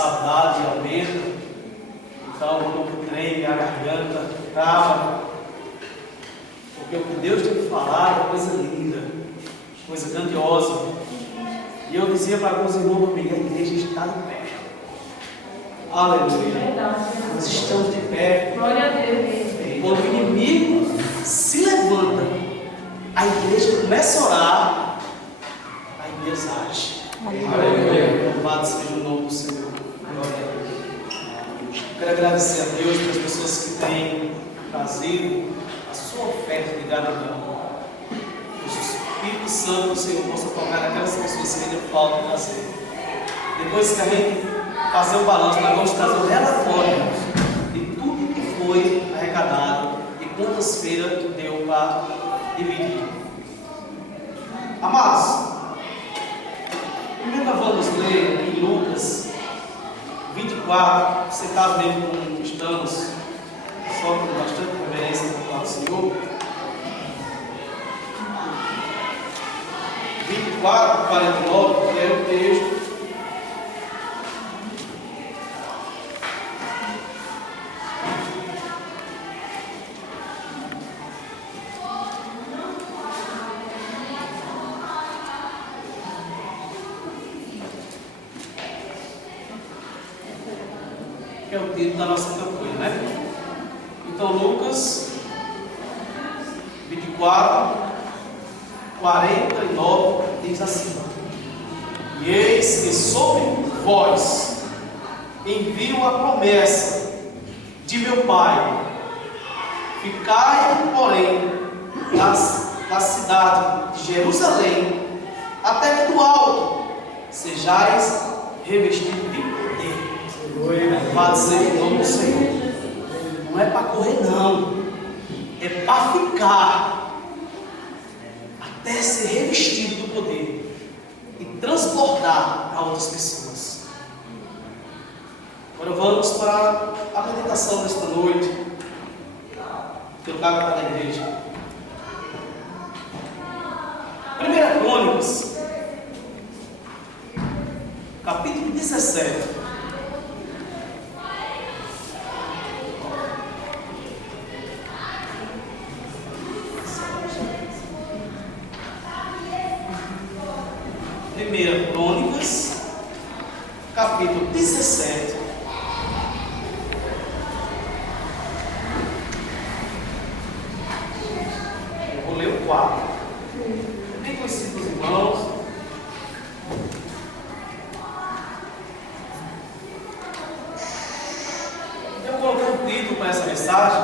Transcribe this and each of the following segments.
saudade aumenta, então o corpo treme, a garganta trava, porque o que Deus tem que falar é coisa linda, coisa grandiosa. E eu dizia para alguns irmãos domingo, a igreja está de pé. Aleluia. Nós estamos de pé. Glória a Deus. Quando o inimigo se levanta, a igreja começa a orar, aí Deus age. Aleluia. Louvado seja o nome do Senhor. Glória a Deus. Quero agradecer a Deus pelas pessoas que têm trazido a sua oferta de gratidão. Que o Espírito Santo do Senhor possa tocar naquelas pessoas que ainda falta trazer. Depois que a gente fazer o balanço, nós vamos trazer o relatório de tudo que foi arrecadado e quantas feiras deu para dividir. Amados, primeiro nós vamos ler em Lucas 24, sentado mesmo como estamos, só com bastante reverência para falar do Senhor. 24, 49, que é o texto. Que é o título da nossa campanha, né? Então, Lucas 24, 49 diz assim: E eis que sobre vós envio a promessa de meu Pai. Ficai, porém, na cidade de Jerusalém, até que do alto sejais revestidos de poder. Louvado seja o nome do Senhor. Não é para correr, não. É para ficar até ser revestido do poder e transbordar para outras pessoas. Agora vamos para a meditação desta noite, que eu trago para a igreja. 1 Crônicas, capítulo 17. Crônicas, capítulo 17. Eu vou ler o 4. É bem conhecido dos irmãos. Eu coloquei um título para essa mensagem: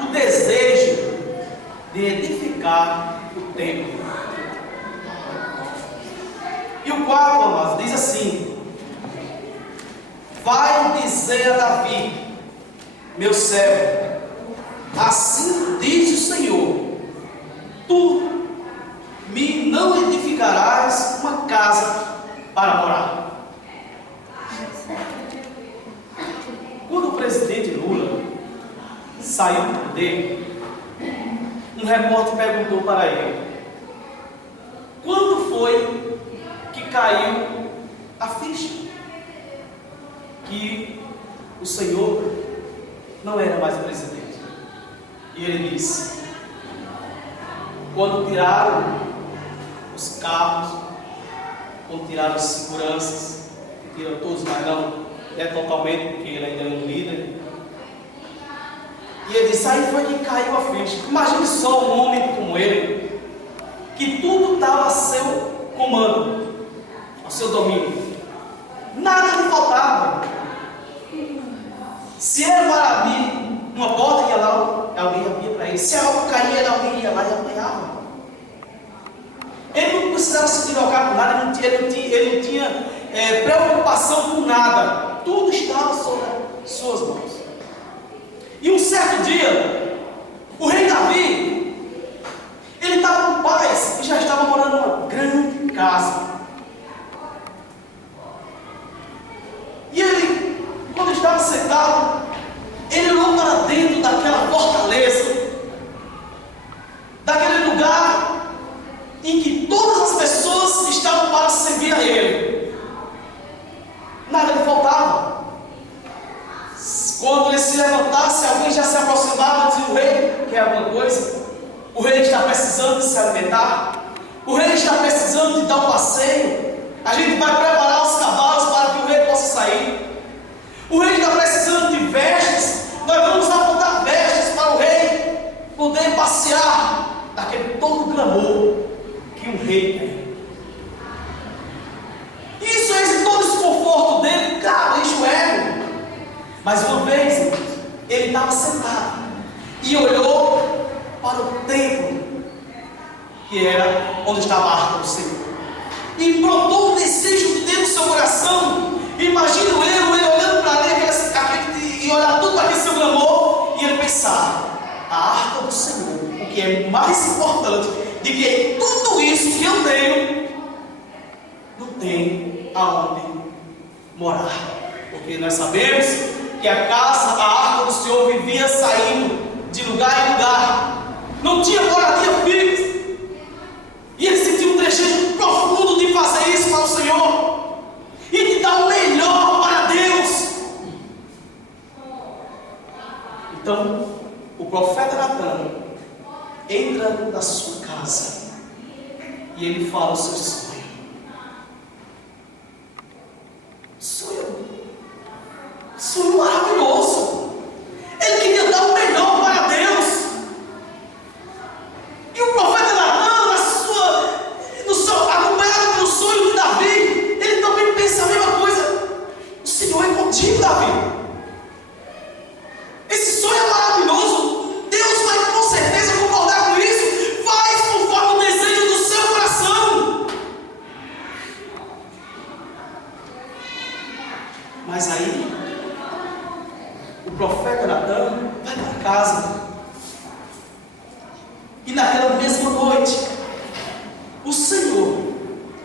o desejo de edificar o templo. E o 4, amados, diz assim: vai dizer a Davi, meu servo, assim diz o Senhor, tu me não edificarás uma casa para morar. Quando o presidente Lula saiu do poder, um repórter perguntou para ele: quando foi que caiu a ficha que o Senhor não era mais o presidente? E ele disse: quando tiraram os carros, quando tiraram as seguranças, tiraram todos, mas não é totalmente, porque ele ainda é um líder. E ele disse: aí foi que caiu a ficha. Imagine só um homem como ele, que tudo estava a seu comando, ao seu domínio, nada lhe faltava. Se era para abrir uma porta, ia lá, alguém abria para ele. Se algo caía, alguém ia lá e apanhava. Ele não precisava se deslocar por nada, ele não tinha preocupação com nada, tudo estava sobre suas mãos. E um certo dia, o rei Davi, ele estava com paz e já estava morando numa grande casa. E ele, quando estava sentado, ele olhou para dentro daquela fortaleza, daquele lugar em que todas as pessoas estavam para servir a ele. Nada lhe Quando ele se levantasse, alguém já se aproximava e dizia: o rei quer alguma coisa? O rei está precisando de se alimentar? O rei está precisando de dar um passeio? A gente vai preparar os cavalos para que o rei possa sair. O rei está precisando de vestes? Nós vamos apontar vestes para o rei poder passear daquele todo clamor que um rei tem. Isso é todo esse conforto dele, claro, enche o ego. Mas uma vez ele estava sentado e olhou para o templo, que era onde estava a arca do Senhor, e brotou um desejo de dentro do seu coração. Imagino ele olhando para ali e olhar tudo para aquele seu clamor, e ele pensar: a arca do Senhor, o que é mais importante do que tudo isso que eu tenho, não tem aonde morar. Porque nós sabemos que a casa, a arca do Senhor vivia saindo de lugar em lugar, não tinha moradia fixa, e ele sentiu um desejo profundo de fazer isso para o Senhor e de dar o melhor para Deus. Então o profeta Natan entra na sua casa e ele fala o seu sonho. Sonho maravilhoso. Ele queria dar o melhor para Deus. E o profeta Natan, acompanhado pelo sonho de Davi, ele também pensa a mesma coisa. O Senhor é contigo, Davi. Esse sonho é maravilhoso. Deus vai com certeza concordar com isso. Faz conforme o desejo do seu coração. Mas aí o profeta Natan vai para casa, e naquela mesma noite o Senhor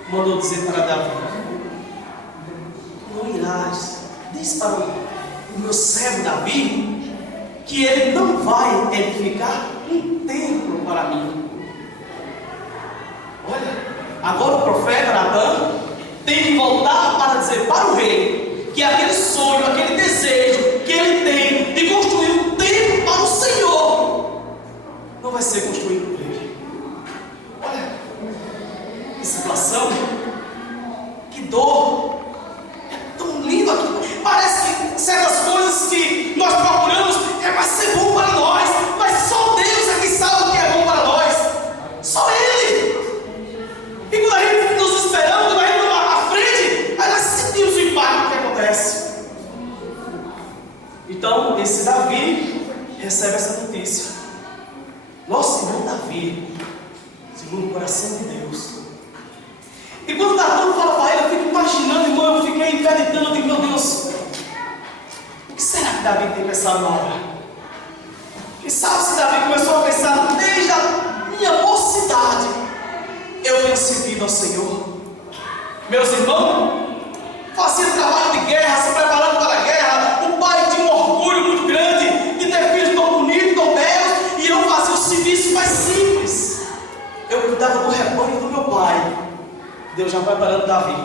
mandou dizer para Davi: não irás, diz para o meu servo Davi que ele não vai edificar um templo para mim. Olha, agora o profeta Natan tem que voltar para dizer para o rei que aquele sonho, aquele desejo que ele tem de construir um templo para o Senhor não vai ser construído por ele. Olha que situação, que dor. É tão lindo aqui. Parece que certas coisas que nós procuramos vai ser bom para nós, mas só Deus é que sabe o que é bom para nós. Só Ele. E quando a gente nos esperamos, quando a gente vai à frente, aí nós sentimos o impacto que acontece. Então esse Davi recebe essa notícia. Nosso irmão Davi, segundo o coração de Deus. E quando Natan fala para ele, eu fico imaginando, irmão, eu fiquei meditando, eu digo: meu Deus, o que será que Davi tem pensado na hora? E sabe se Davi começou a pensar: desde a minha mocidade eu tenho servido ao Senhor. Meus irmãos, fazia trabalho de guerra, se preparando para a guerra. O pai tinha um orgulho muito grande de ter filhos tão bonitos, tão belos, e eu fazia o serviço mais simples. Eu cuidava do rebanho do meu pai. Deus já preparando Davi.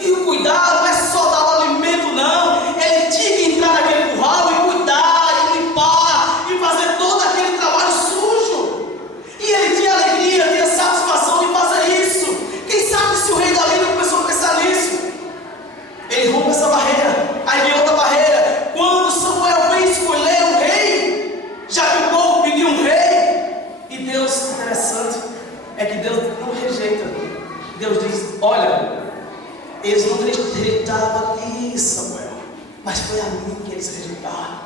E o cuidado não é só dar o alimento, não. Ele tinha que entrar naquele curral e cuidar, e limpar, e fazer todo aquele trabalho sujo. E ele tinha alegria, tinha satisfação de fazer isso. Quem sabe se o rei Davi não começou a pensar nisso? Ele rompe essa barreira. Aí vem outra barreira. Quando Samuel vem escolher um rei, já que o povo pediu um rei, e Deus, interessante, é que Deus não rejeita. Deus diz: olha, eles não rejeitaram a ti, Samuel, mas foi a mim que eles rejeitaram.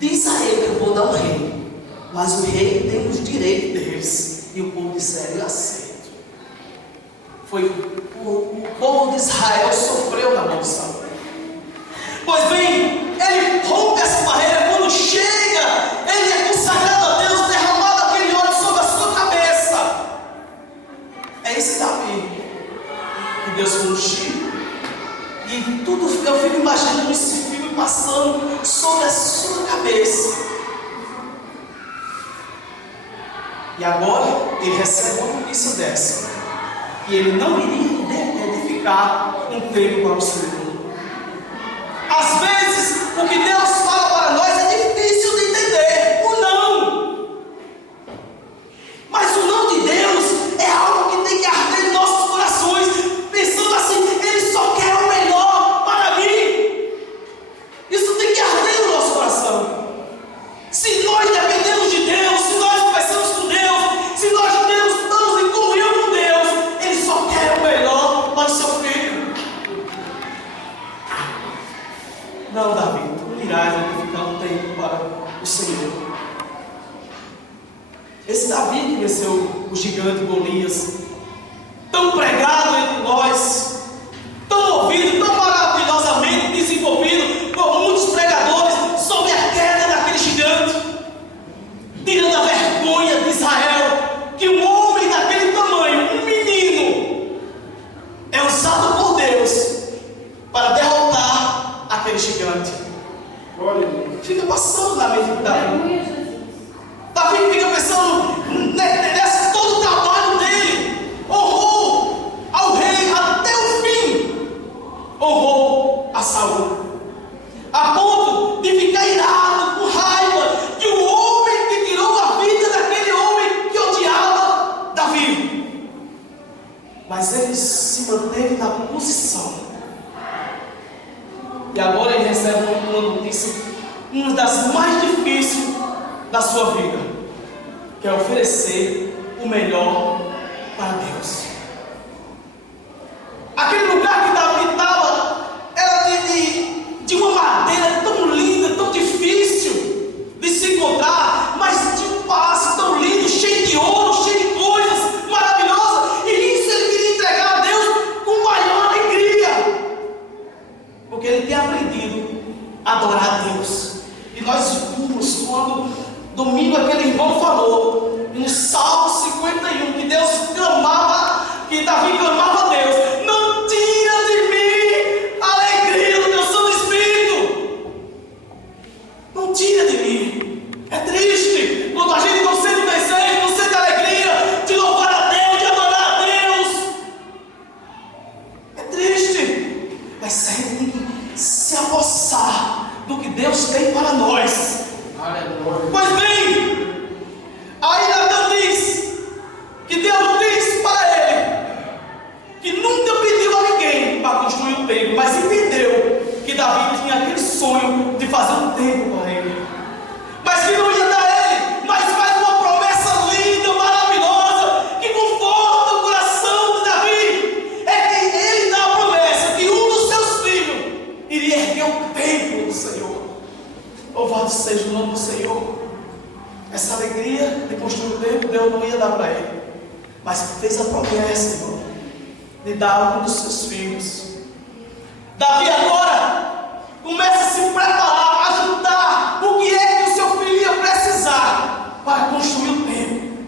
Diz a ele que eu vou dar um rei, mas o rei tem os direitos deles. E o povo disse: eu aceito. Foi o povo de Israel sofreu na mão de Samuel. Pois bem, ele rompe essa barreira. Quando chega, ele é consagrado a Deus, derramado aquele óleo sobre a sua cabeça. É esse Davi que Deus ungiu. E tudo, eu fico imaginando esse filme passando sobre a sua cabeça. E agora ele recebe uma notícia dessa, que ele não iria edificar um templo para o Senhor. Às vezes, o que Davi, tu não irás edificar um templo para o Senhor. Esse Davi que venceu o gigante Golias, tão pregado entre nós, tão ouvido, tão maravilhosamente desenvolvido por muitos pregadores sobre a queda daquele gigante, tirando a vergonha de Israel, que um homem daquele tamanho, um menino, é usado por Deus para derrotar aquele gigante. Fica passando na mente de Davi. Davi fica pensando nesse todo o trabalho dele. Honrou ao rei até o fim. Honrou a Saul, a ponto de ficar irado, com raiva, que o homem que tirou a vida daquele homem que odiava Davi. Mas ele se manteve na posição. E agora ele recebe uma notícia, uma das mais difíceis da sua vida, que é oferecer o melhor para Deus. Aquele lugar que Davi estava era de uma madeira tão linda, tão difícil de se encontrar, mas de um palácio tão lindo, cheio de ouro, cheio de coisas maravilhosas, e isso ele queria entregar a Deus com maior alegria, porque ele tinha aprendido a adorar a Deus. E nós vimos quando domingo aquele irmão falou no Salmo 51 que Deus clamava, que Davi clamava a Deus: não tira de mim a alegria do teu Santo Espírito, não tira de mim. É triste quando a gente não sente desejo, não sente alegria de louvar a Deus, de adorar a Deus. É triste, mas a gente tem que se apossar do que Deus tem para nós. Pois bem, aí Natan diz que Deus disse para ele que nunca pediu a ninguém para construir um templo, mas entendeu que Davi tinha aquele sonho de fazer um templo para ele, mas que não ia dar a ele, mas faz uma promessa linda, maravilhosa, que conforta o coração de Davi. É que ele dá a promessa que um dos seus filhos iria erguer o templo do Senhor. Louvado seja o nome do Senhor. Essa alegria de construir o templo, Deus não ia dar para ele, mas fez a promessa, irmão, de dar a um dos seus filhos. Davi agora começa a se preparar, a juntar o que é que o seu filho ia precisar para construir o templo.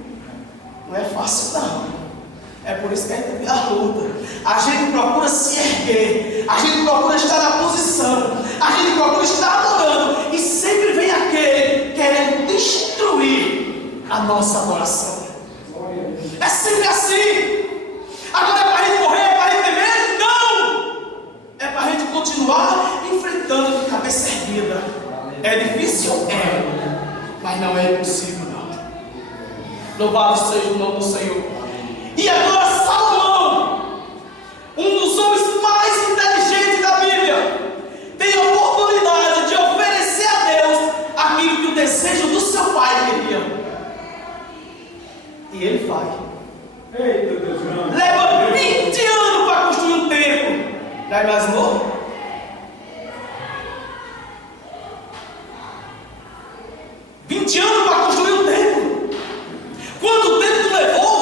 Não é fácil não. É por isso que a gente vê a luta. A gente procura se erguer, a gente procura estar na posição, a gente procura estar adorando, e sempre vem aquele querendo destruir a nossa adoração. É sempre assim. Agora é para a gente correr, é para a gente temer? Não! É para a gente continuar enfrentando de cabeça erguida. É difícil? É, mas não é impossível não. Louvado seja o nome do Senhor. E agora Salomão, um dos homens mais inteligentes da Bíblia, tem a oportunidade de oferecer a Deus aquilo que o desejo do seu pai queria. E ele faz. Eita Deus, não. Leva 20 anos para construir um templo. Já imaginou? 20 anos para construir um templo. Quanto tempo levou?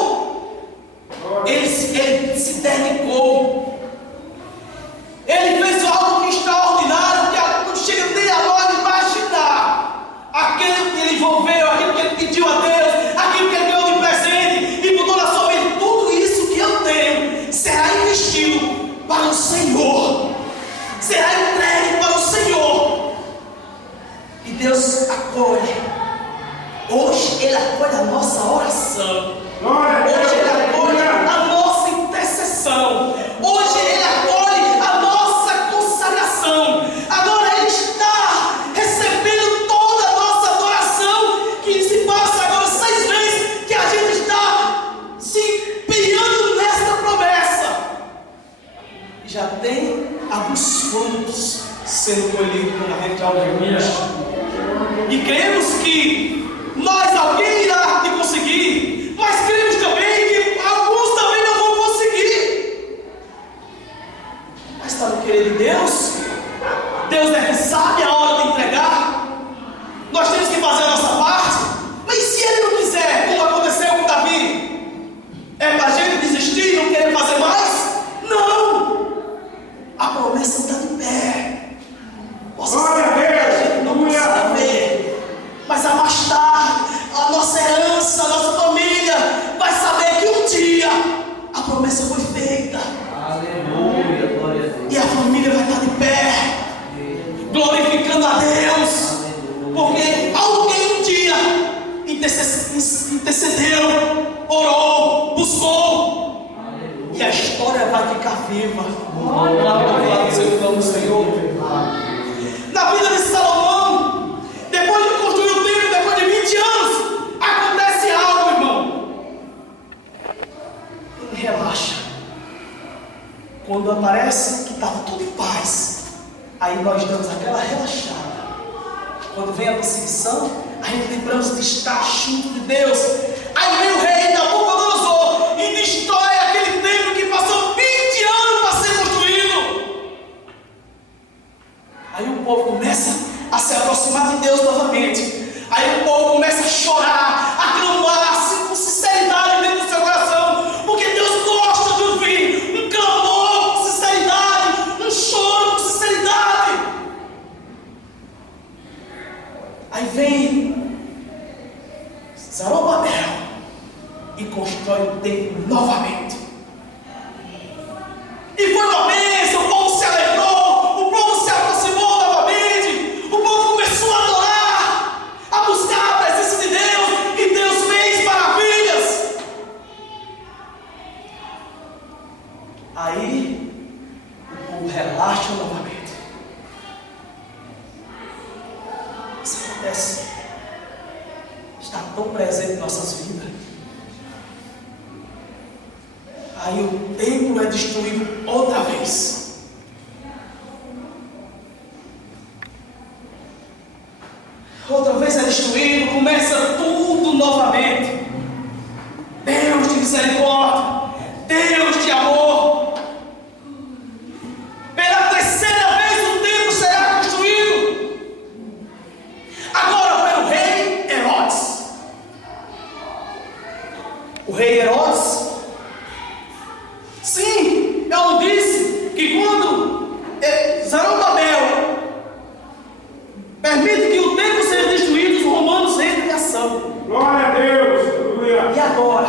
Ele se dedicou. Ele fez algo extraordinário que não chega nem a nós imaginar. Aquilo que ele envolveu, aquilo que ele pediu a Deus, aquilo que ele ganhou de presente, e por toda a sua vida, tudo isso que eu tenho será investido para o Senhor, será entregue para o Senhor. E Deus acolhe. Hoje Ele acolhe a nossa oração. Hoje Ele acolhe a nossa intercessão. Hoje Ele acolhe a nossa consagração. Agora Ele está recebendo toda a nossa adoração, que se passa agora 6 vezes que a gente está se empenhando nesta promessa. E já tem alguns frutos sendo colhidos quando a gente ouve isso. E cremos que alguém irá te conseguir, mas cremos também que alguns também não vão conseguir. Mas está no querer de Deus. Deus é que sabe a hora glorificando a Deus, porque alguém um dia intercedeu, orou, buscou, e a história vai ficar viva. Louvado seja o nome do Senhor. Na vida de Salomão, depois de construir o templo, depois de 20 anos, acontece algo, irmão. Ele relaxa. Quando aparece que estava tudo em paz, aí nós damos aquela relaxada. Quando vem a perseguição, aí lembramos de estar junto de Deus. Aí vem o rei Nabucodonosor e destrói aquele templo que passou 20 anos para ser construído. Aí o povo começa a se aproximar de Deus novamente. Aí o povo começa a chorar, a clamar com sinceridade dentro do seu coração, porque Deus gosta de ouvir um clamor com sinceridade, um choro com sinceridade. Aí vem Zorobabel e constrói o templo novamente. E foi uma bênção, o povo se alegrou, o povo se aproximou novamente, o povo começou a adorar, a buscar a presença de Deus, e Deus fez maravilhas. Aí o povo relaxa novamente. Isso acontece, está tão presente em nossas vidas. Aí o templo é destruído outra vez. Outra vez é destruído, começa tudo novamente. Deus de misericórdia, Deus de amor. Pela terceira vez o templo será construído. Agora pelo rei Herodes. O rei Herodes, sim, eu não disse que quando Zorobabel permite que o templo seja destruído, os romanos entram em ação. Glória a Deus. Aleluia. E agora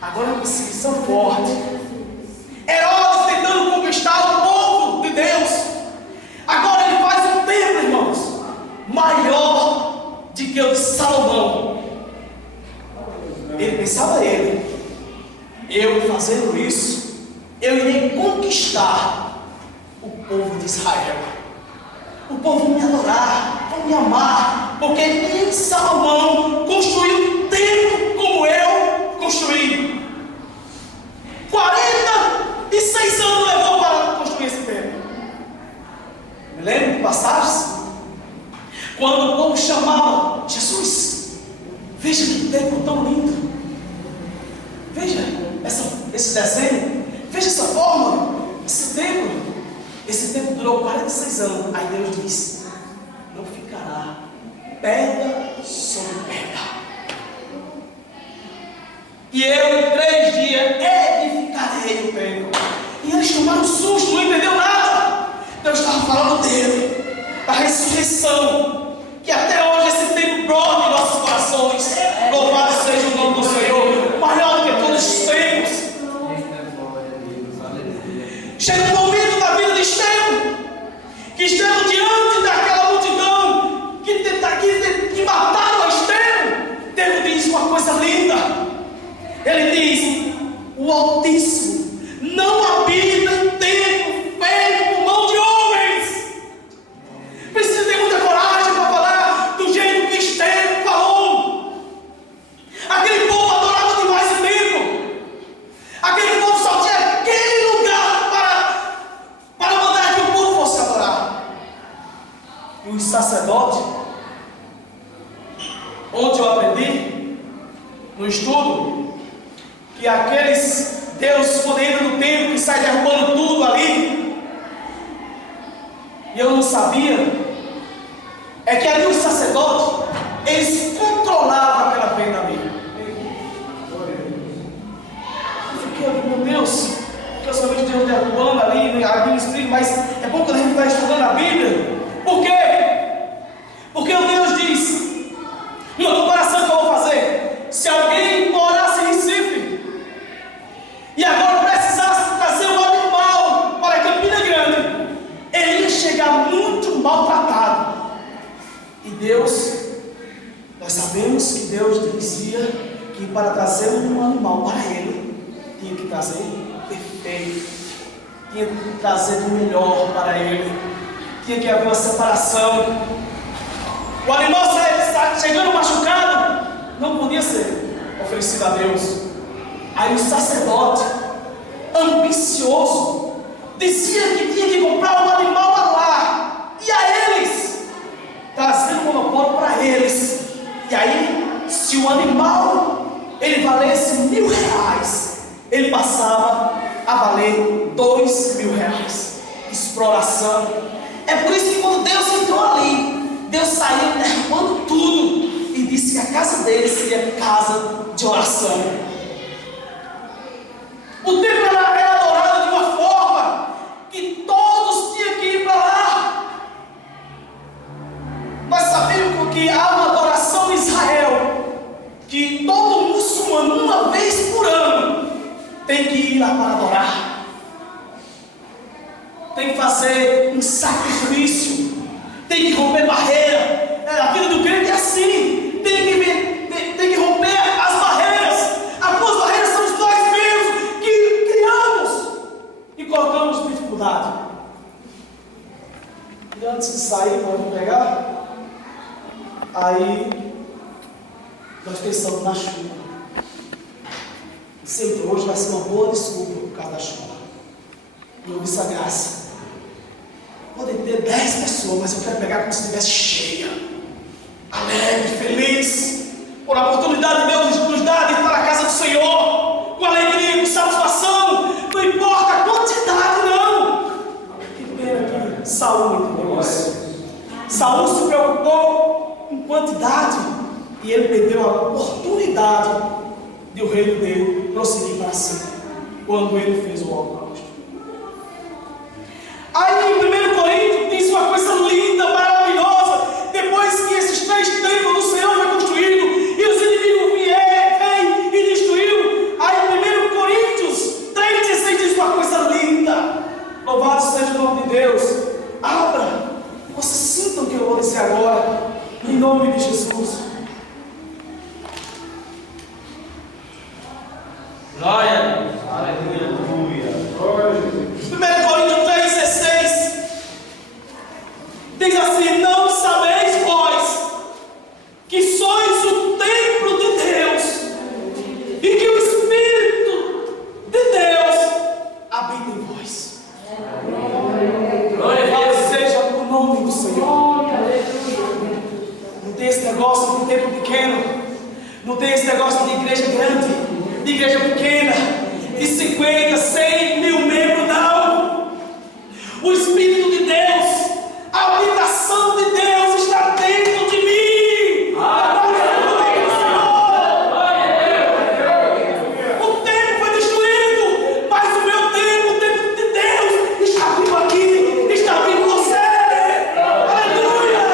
é uma perseguição forte. Herodes tentando conquistar o povo de Deus. Agora ele faz um templo, irmãos, maior do que o de Salomão. Ele pensava eu fazendo isso, eu irei conquistar o povo de Israel. O povo vai me adorar, vai me amar, porque nem Salomão construiu um templo como eu construí. 46 anos levou para construir esse templo. Me lembro de passagens quando o povo chamava Jesus, veja que templo tão lindo, veja esse desenho, veja essa forma, esse templo durou 46 anos. Aí Deus disse: não ficará pedra sobre pedra, e eu em 3 dias edificarei o templo. E eles tomaram um susto, não entendeu nada. Deus estava falando dele, da ressurreição, que até hoje esse templo brota em nossos corações. Louvado seja o nome do Senhor, maior do que todos os tempos. Chega um momento da vida de Estevão, que Estevão, diante daquela multidão que mataram a Estevão, Deus diz uma coisa linda. Ele diz: o Altíssimo não habita em templo feito por mão de homens. Precisa ter muita coragem para falar do jeito que Estevão falou. Aquele povo adorava demais o templo. Aquele povo só tinha aquele lugar para mandar que o povo fosse adorar. E os sacerdotes, onde eu aprendi no estudo, que aqueles deuses podem entrar no templo e saem derrubando tudo ali, e eu não sabia, é que ali os sacerdotes, eles controlavam aquela venda ali. Eu fiquei, meu Deus, porque eu somente Deus derrubando ali, abrindo o espírito, mas é bom quando a gente está estudando a Bíblia. Por quê? Porque o Deus diz, uma comparação que eu vou fazer: se alguém morasse em Recife e agora precisasse trazer um animal para Campina Grande, ele ia chegar muito maltratado, Deus, nós sabemos que Deus dizia que para trazer um animal para Ele, tinha que trazer perfeito, tinha que trazer o melhor para Ele, tinha que haver uma separação. O animal chegando machucado, não podia ser oferecido a Deus. Aí o sacerdote, ambicioso, dizia que tinha que comprar um animal lá, e a eles, trazer o monopólio para eles. E aí, se o animal ele valesse R$1.000, ele passava a valer R$2.000. Exploração. É por isso que quando Deus entrou ali, Deus saiu derrubando tudo e disse que a casa dele seria casa de oração. O templo era adorado de uma forma que todos tinham que ir para lá. Nós sabemos que há uma adoração em Israel, que todo muçulmano, uma vez por ano, tem que ir lá para adorar. Tem que fazer um sacrifício, tem que romper barreira. A vida do crente é assim, tem que romper as barreiras. Algumas barreiras são nós mesmos que criamos e colocamos dificuldade. E antes de sair, nós vamos pegar. Aí nós pensamos na chuva. Sempre hoje vai ser uma boa desculpa por causa da chuva. E eu disse a graça. Podem ter 10 pessoas, mas eu quero pegar como se estivesse cheia, alegre, feliz, por a oportunidade de Deus nos dar de ir para a casa do Senhor, com alegria, com satisfação. Não importa a quantidade, não. Que pena que Saul entendeu isso. Saul se preocupou com quantidade e ele perdeu a oportunidade de o reino dele prosseguir para cima, quando ele fez o holocausto. Aí em 1 Coríntios diz uma coisa linda, maravilhosa. Depois que esses 3 templos do Senhor foram construídos e os inimigos vêm e destruíram, aí em 1 Coríntios 3,16 diz uma coisa linda. Louvado seja o nome de Deus. Abra, vocês sintam o que eu vou dizer agora, em nome de Jesus. Glória a Deus. Aleluia. Glória a Jesus. 1 Coríntios 3,16 diz assim: não sabeis vós que sois o templo de Deus e que o Espírito de Deus habita em vós. Glória a Deus. Seja o nome do Senhor. Não tem esse negócio de templo pequeno, não tem esse negócio de igreja grande, de igreja pequena, de 50, 100 mil membros, não. O Espírito de Deus, a habitação de Deus está dentro de mim. O templo foi destruído, mas o meu templo, o templo de Deus, está vivo aqui, está vivo em você. Aleluia!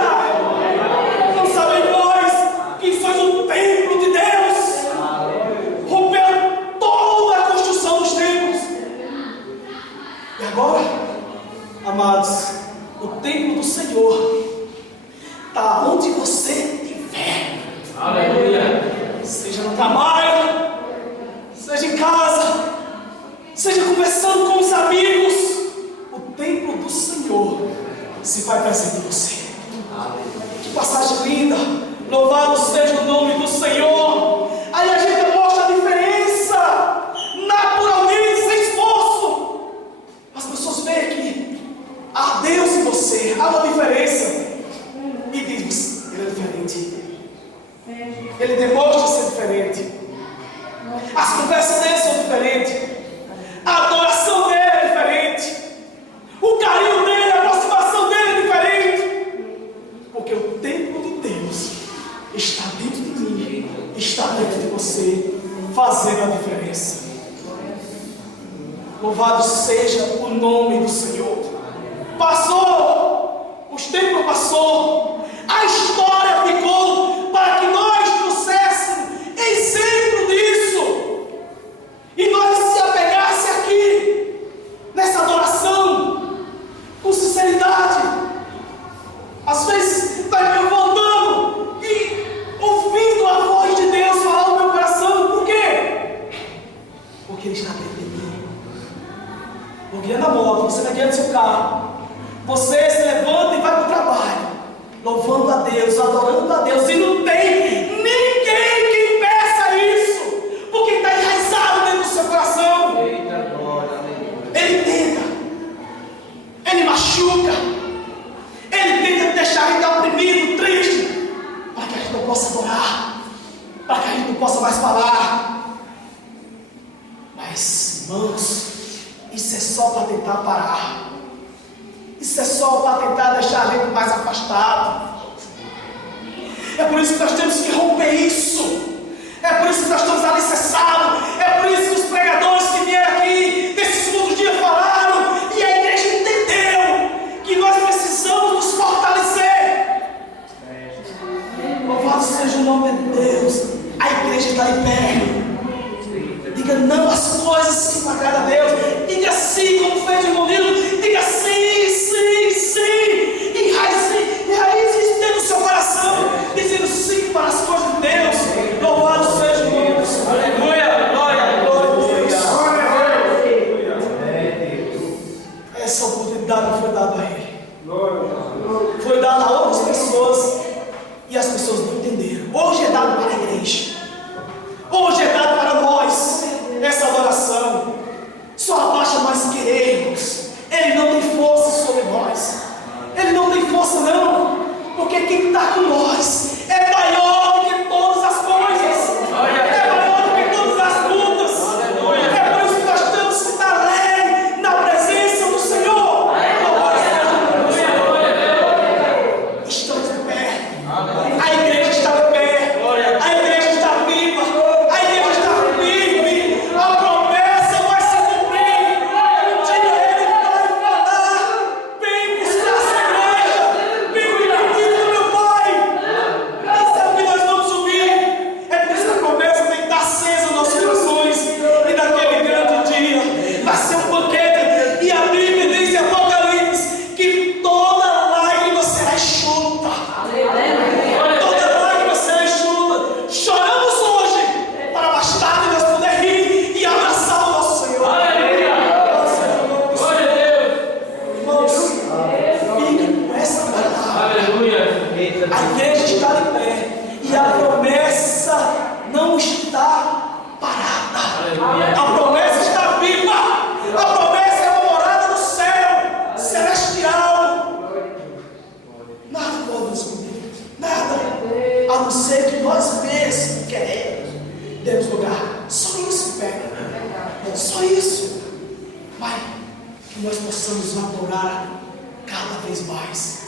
Não sabem vós que sois o templo de Deus? Romperam toda a construção dos templos. E agora, amados, o templo do Senhor está onde você estiver. Aleluia. Seja no trabalho, seja em casa, seja conversando com os amigos, o templo do Senhor se faz presente em você. Que passagem linda! Louvado seja o nome do Senhor. Aí a gente mostra a diferença, naturalmente, sem esforço. As pessoas veem que há Deus em você, há uma diferença. E diz: ele é diferente. Ele demonstra ser diferente. As conversas dele são diferentes. A adoração dele é diferente. O carinho dele, a aproximação dele é diferente. Porque o templo de Deus está dentro de mim, está dentro de você, fazendo a diferença. Louvado seja o nome do Senhor. Passou, os tempos passou, a história ficou para que nós trouxéssemos exemplo disso e nós se apegasse aqui nessa adoração com sinceridade. Às vezes vai me voltando louvando a Deus, adorando a Deus, e não tem ninguém que impeça isso, porque está enraizado dentro do seu coração. Eita glória, aleluia. Ele tenta, ele machuca, ele tenta deixar a gente oprimido, triste, para que a gente não possa adorar, para que a gente não possa mais falar. Mas, irmãos, isso é só para tentar parar. Isso é só para tentar deixar a gente mais afastado. É por isso que nós temos que romper isso. É por isso que nós estamos alicerçados. É por isso que os pregadores que vieram aqui nesses últimos dias falaram, e a igreja entendeu que nós precisamos nos fortalecer. Louvado seja o nome de Deus. A igreja está em pé. Diga não às coisas que não agradam a Deus. Diga sim, como fez o irmão Nilo. Diga sim, sim, sim. Enraize isso dentro do seu coração, dizendo sim para as coisas de Deus. Louvado seja o nome do Senhor. Aleluia, glória, glória a Deus. Essa oportunidade não foi dada a ele. Foi dada a outras pessoas e as pessoas não entenderam. Hoje é dado para a igreja. Hoje é dado para nós essa adoração. Só basta nós querermos. Ele não tem força sobre nós. Ele não tem força não. Porque quem está com nós é maior do que todas as coisas. É maior do que todas as lutas. É por isso que nós temos que estar alegres na presença do Senhor. Estamos de pé. A igreja está de pé. A igreja está viva. A igreja está firme. A promessa vai se cumprir. Um dia ele vai falar: vem buscar essa igreja. Vem me pedir do meu Pai. E sabe o que nós vamos ouvir? É por isso que a promessa tem que estar acesa nos nossos corações. E naquele grande dia vai ser um banquete. E a Bíblia diz em Apocalipse que toda lágrima será enxuta. Toda lágrima será enxuta. Choramos hoje para mais tarde nós poder rir e abraçar o nosso Senhor. Aleluia, glória a Deus. Irmãos, fiquem com essa palavra. Aleluia. A igreja está de pé e a promessa não está parada. Aleluia. A promessa está viva. A promessa é uma morada no céu celestial. Nada pode nos impedir. Nada. A não ser que nós mesmos queremos. Demos lugar. Só isso, pega. Só isso. Pai, que nós possamos adorar cada vez mais.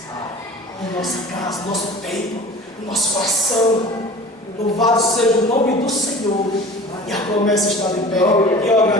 Na nossa casa, no nosso templo, no nosso coração. Louvado seja o nome do Senhor. E a promessa está de pé. E eu agradeço.